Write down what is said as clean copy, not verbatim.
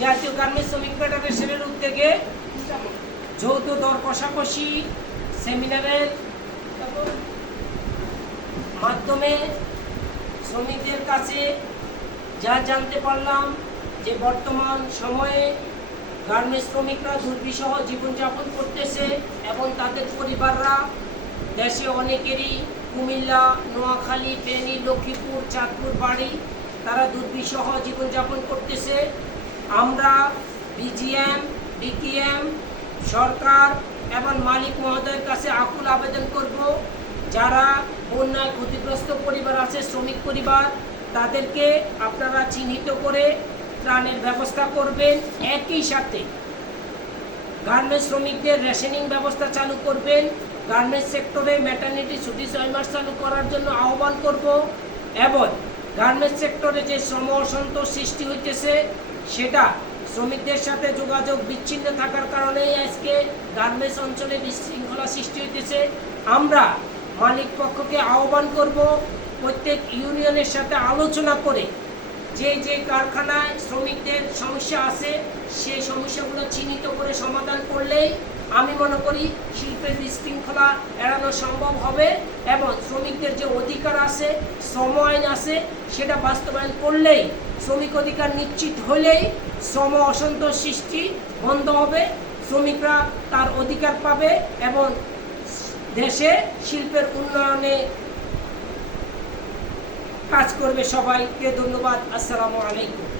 জাতীয় গার্মেন্টস শ্রমিক ফেডারেশনের উদ্যোগে যৌথ দর কষাকষি সেমিনারের মাধ্যমে শ্রমিকদের কাছে যা জানতে পারলাম যে বর্তমান সময়ে গার্মেন্টস শ্রমিকরা দুর্বিষহ জীবনযাপন করতেছে এবং তাদের পরিবাররা দেশে অনেকেরই কুমিল্লা, নোয়াখালী, ফেনী, লক্ষ্মীপুর, চাঁদপুর বাড়ি, তারা দুর্বিষহ জীবনযাপন করতেছে। আমরা বিজিএম, ডিটিএম, সরকার এবং মালিক মহোদয়ের কাছে আকুল আবেদন করব, যারা বন্যায় ক্ষতিগ্রস্ত পরিবার আছে, শ্রমিক পরিবার, তাদেরকে আপনারা চিহ্নিত করে ত্রাণের ব্যবস্থা করবেন। একই সাথে গার্মেন্টস শ্রমিকদের রেশনিং ব্যবস্থা চালু করবেন। গার্মেন্টস সেক্টরে ম্যাটারনিটি ছুটি 6 মাস চালু করার জন্য আহ্বান করব এবং গার্মেন্টস সেক্টরে যে শ্রম অসন্তোষ সৃষ্টি হইতেছে সেটা শ্রমিকদের সাথে যোগাযোগ বিচ্ছিন্ন থাকার কারণেই আজকে গার্মেন্টস অঞ্চলে বিশৃঙ্খলা সৃষ্টি হইতেছে। আমরা মালিক পক্ষকে আহ্বান করব প্রত্যেক ইউনিয়নের সাথে আলোচনা করে যে কারখানায় শ্রমিকদের সমস্যা আছে সেই সমস্যাগুলো চিহ্নিত করে সমাধান করলেই আমি মনে করি শিল্পের বিশৃঙ্খলা এড়ানো সম্ভব হবে এবং শ্রমিকদের যে অধিকার আছে, শ্রম আইন আছে, সেটা বাস্তবায়ন করলেই, শ্রমিক অধিকার নিশ্চিত হলেই শ্রম অসন্তোষ সৃষ্টি বন্ধ হবে, শ্রমিকরা তার অধিকার পাবে এবং দেশে শিল্পের উন্নয়নে কাজ করবে। সবাইকে ধন্যবাদ। আসসালামু আলাইকুম।